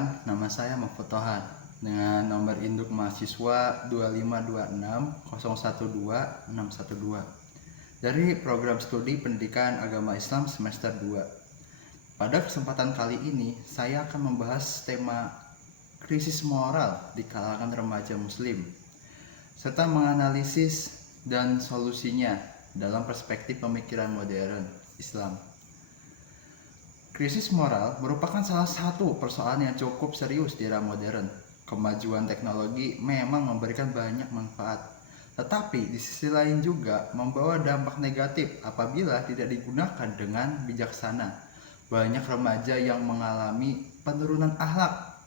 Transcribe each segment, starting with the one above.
Perkenalkan, nama saya Mahfud Tohan dengan nomor induk mahasiswa 2526012 dari program studi pendidikan agama Islam semester 2. Pada kesempatan kali ini, saya akan membahas tema krisis moral di kalangan remaja muslim serta menganalisis dan solusinya dalam perspektif pemikiran modern Islam. Krisis moral merupakan salah satu persoalan yang cukup serius di era modern. Kemajuan teknologi memang memberikan banyak manfaat, tetapi di sisi lain juga membawa dampak negatif apabila tidak digunakan dengan bijaksana. Banyak remaja yang mengalami penurunan akhlak,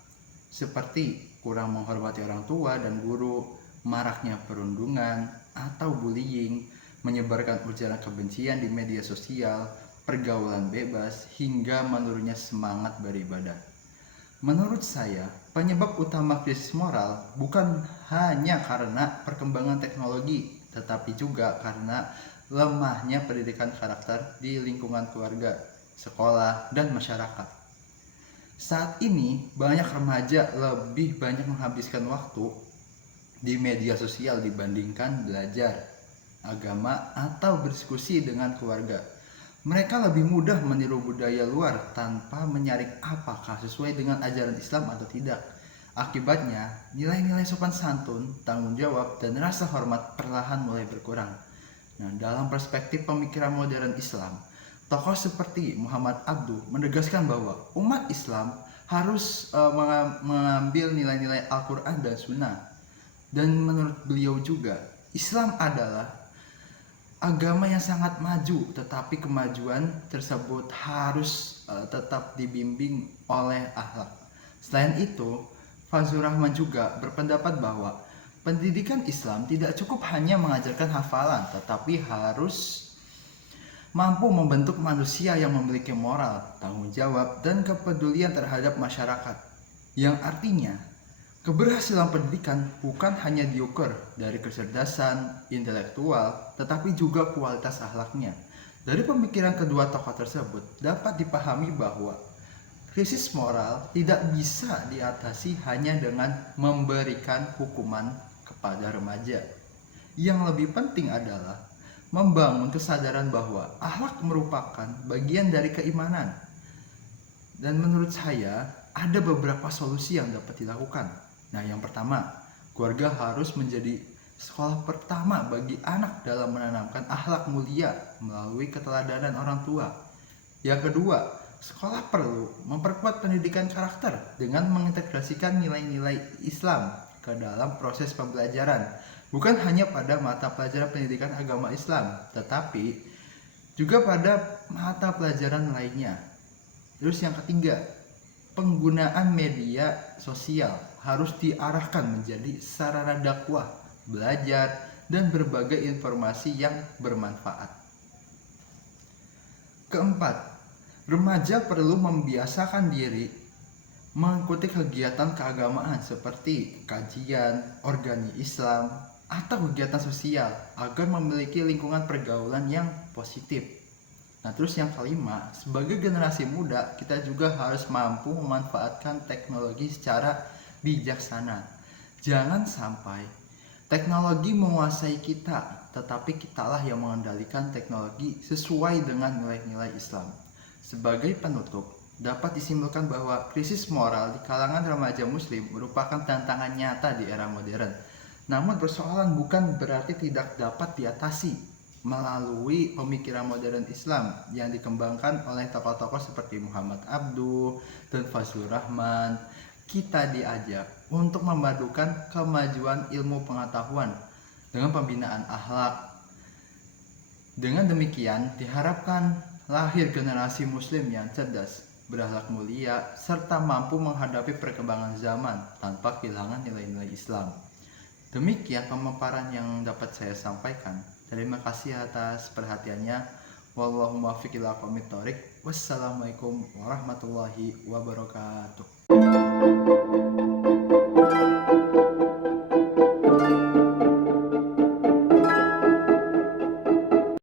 seperti kurang menghormati orang tua dan guru, maraknya perundungan atau bullying, menyebarkan ujaran kebencian di media sosial, pergaulan bebas, hingga menurunnya semangat beribadah. Menurut saya, penyebab utama krisis moral bukan hanya karena perkembangan teknologi, tetapi juga karena lemahnya pendidikan karakter di lingkungan keluarga, sekolah, dan masyarakat. Saat ini, banyak remaja lebih banyak menghabiskan waktu di media sosial dibandingkan belajar agama atau berdiskusi dengan keluarga. Mereka lebih mudah meniru budaya luar tanpa menyaring apakah sesuai dengan ajaran Islam atau tidak. Akibatnya, nilai-nilai sopan santun, tanggung jawab, dan rasa hormat perlahan mulai berkurang. Nah, dalam perspektif pemikiran modern Islam, tokoh seperti Muhammad Abduh menegaskan bahwa umat Islam harus mengambil nilai-nilai Al-Quran dan Sunnah. Dan menurut beliau juga, Islam adalah agama yang sangat maju, tetapi kemajuan tersebut harus tetap dibimbing oleh akhlak. Selain itu, Fazlur Rahman juga berpendapat bahwa pendidikan Islam tidak cukup hanya mengajarkan hafalan, tetapi harus mampu membentuk manusia yang memiliki moral, tanggung jawab, dan kepedulian terhadap masyarakat. Yang artinya, keberhasilan pendidikan bukan hanya diukur dari kecerdasan intelektual, tetapi juga kualitas akhlaknya. Dari pemikiran kedua tokoh tersebut, dapat dipahami bahwa krisis moral tidak bisa diatasi hanya dengan memberikan hukuman kepada remaja. Yang lebih penting adalah membangun kesadaran bahwa akhlak merupakan bagian dari keimanan. Dan menurut saya, ada beberapa solusi yang dapat dilakukan. Nah, yang pertama, keluarga harus menjadi sekolah pertama bagi anak dalam menanamkan akhlak mulia melalui keteladanan orang tua. Yang kedua, sekolah perlu memperkuat pendidikan karakter dengan mengintegrasikan nilai-nilai Islam ke dalam proses pembelajaran. Bukan hanya pada mata pelajaran pendidikan agama Islam, tetapi juga pada mata pelajaran lainnya. Terus yang ketiga, penggunaan media sosial harus diarahkan menjadi sarana dakwah, belajar, dan berbagai informasi yang bermanfaat. Keempat, remaja perlu membiasakan diri mengikuti kegiatan keagamaan seperti kajian, organi Islam, atau kegiatan sosial agar memiliki lingkungan pergaulan yang positif. Nah, terus yang kelima, sebagai generasi muda, kita juga harus mampu memanfaatkan teknologi secara bijaksana. Jangan sampai teknologi menguasai kita, tetapi kitalah yang mengendalikan teknologi sesuai dengan nilai-nilai Islam. Sebagai penutup, dapat disimpulkan bahwa krisis moral di kalangan remaja muslim merupakan tantangan nyata di era modern. Namun persoalan bukan berarti tidak dapat diatasi melalui pemikiran modern Islam yang dikembangkan oleh tokoh-tokoh seperti Muhammad Abduh dan Fazlur Rahman. Kita diajak untuk memadukan kemajuan ilmu pengetahuan dengan pembinaan akhlak. Dengan demikian diharapkan lahir generasi muslim yang cerdas, berakhlak mulia, serta mampu menghadapi perkembangan zaman tanpa kehilangan nilai-nilai Islam. Demikian pemaparan yang dapat saya sampaikan. Terima kasih atas perhatiannya. Wallahu muwaffiq ila aqwamit thoriq. Wassalamualaikum warahmatullahi wabarakatuh.